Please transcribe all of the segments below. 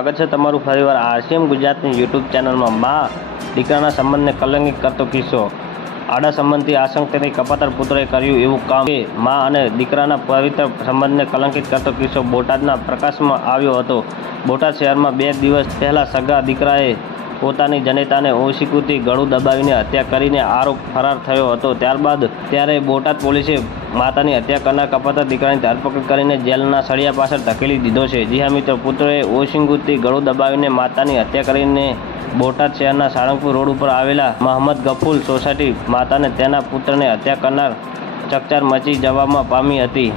સ્વાગત છે તમારું ફરીવાર આરસીએમ ગુજરાતની યુટ્યુબ ચેનલમાં. મા, દીકરાના સંબંધને કલંકિત કરતો કિસ્સો. આડા સંબંધથી આશંકથી કપાતર પુત્રએ કર્યું એવું કામ. કે મા અને દીકરાના પવિત્ર સંબંધને કલંકિત કરતો કિસ્સો બોટાદના પ્રકાશમાં આવ્યો હતો. બોટાદ શહેરમાં બે દિવસ પહેલાં સગા દીકરાએ પોતાની જનેતાને ઓશીકુથી ગળું દબાવીને હત્યા કરીને આરોપ ફરાર થયો હતો. ત્યારબાદ ત્યારે બોટાદ પોલીસે માતાની હત્યા કરનાર કપાતા દીકરાની ધરપકડ કરીને જેલના સળિયા પાછળ ધકેલી દીધો છે. જી હા મિત્રો, પુત્રએ ઓશિંગુથી ગળું દબાવીને માતાની હત્યા કરીને બોટાદ શહેરના સાળંગપુર રોડ ઉપર આવેલા મહંમદ ગફુલ સોસાયટી માતાને તેના પુત્રને હત્યા કરનાર ચકચાર મચી જવામાં પામી હતી.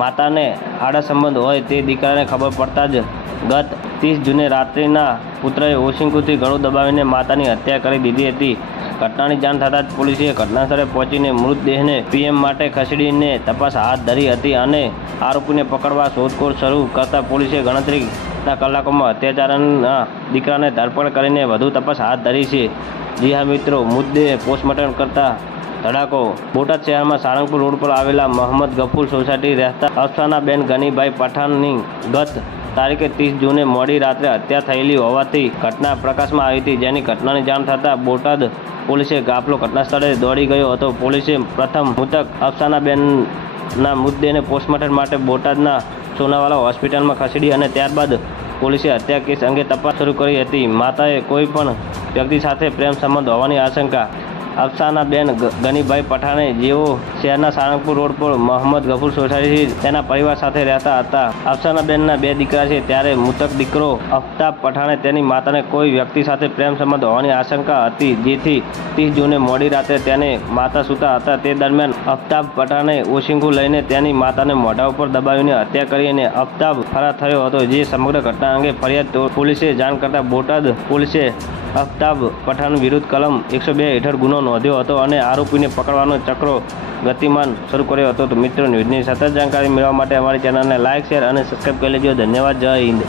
માતાને આડા સંબંધ હોય તે દીકરાને ખબર પડતા જ ગત ત્રીસ જૂને રાત્રિના પુત્રએ ઓશિંકુથી ગળું દબાવીને માતાની હત્યા કરી દીધી હતી. ઘટનાની જાણ થતાં જ પોલીસે ઘટનાસ્થળે પહોંચીને મૃતદેહને પીએમ માટે ખસેડીને તપાસ હાથ ધરી હતી અને આરોપીને પકડવા શોધખોળ શરૂ કરતા પોલીસે ગણતરીના કલાકોમાં અત્યાચારના દીકરાને ધરપકડ કરીને વધુ તપાસ હાથ ધરી છે. જી હા, મિત્રો, મૃતદેહ પોસ્ટમોર્ટમ કરતા ધડાકો. બોટાદ શહેરમાં સારંગપુર રોડ પર આવેલા મોહમ્મદ ગફુર સોસાયટી રહેતા અફસાનાબેન ગનીભાઈ પઠાણની ગત તારીખે ત્રીસ જૂને મોડી રાત્રે હત્યા થયેલી હોવાથી ઘટના પ્રકાશમાં આવી હતી, જેની ઘટનાની જાણ થતાં બોટાદ પોલીસે ગાફલો ઘટના સ્થળે દોડી ગયો હતો. પોલીસે પ્રથમ મૃતક અફસાનાબેનના મૃતદેહને પોસ્ટમોર્ટમ માટે બોટાદના સોનાવાલા હોસ્પિટલમાં ખસેડી અને ત્યારબાદ પોલીસે હત્યા કેસ અંગે તપાસ શરૂ કરી હતી. માતાએ કોઈ પણ વ્યક્તિ સાથે પ્રેમ સંબંધ હોવાની આશંકા અફસાનાબેન ગનીભાઈ પઠાણે જેઓ શહેરના સારંગપુર રોડ પર મોહમ્મદ ગફુર સોસાયટી તેના પરિવાર સાથે રહેતા હતા. અફસાનાબેનના બે દીકરા છે, ત્યારે મૃતક દીકરો અફતાબ પઠાણે તેની માતાને કોઈ વ્યક્તિ સાથે પ્રેમ સંબંધ હોવાની આશંકા હતી, જેથી ત્રીસ જૂને મોડી રાત્રે તેને માતા સૂતા હતા. તે દરમિયાન અફતાબ પઠાણે ઓશિંગુ લઈને તેની માતાને મોઢા ઉપર દબાવીને હત્યા કરી અને અફતાબ ફરાર થયો હતો. જે સમગ્ર ઘટના અંગે ફરિયાદ પોલીસે જાણ કરતા બોટાદ પોલીસે અફતાબ પઠાણ વિરુદ્ધ કલમ એકસો બે હેઠળ ગુનો નોંધ્યો હતો અને આરોપીને પકડવાનો ચક્રો ગતિમાન શરૂ કર્યો હતો. તો મિત્રો, ન્યૂઝની સતત જાણકારી મેળવવા માટે અમારી ચેનલને લાઇક શેર અને સબસ્ક્રાઈબ કરી લેજો. ધન્યવાદ. જય હિન્દ.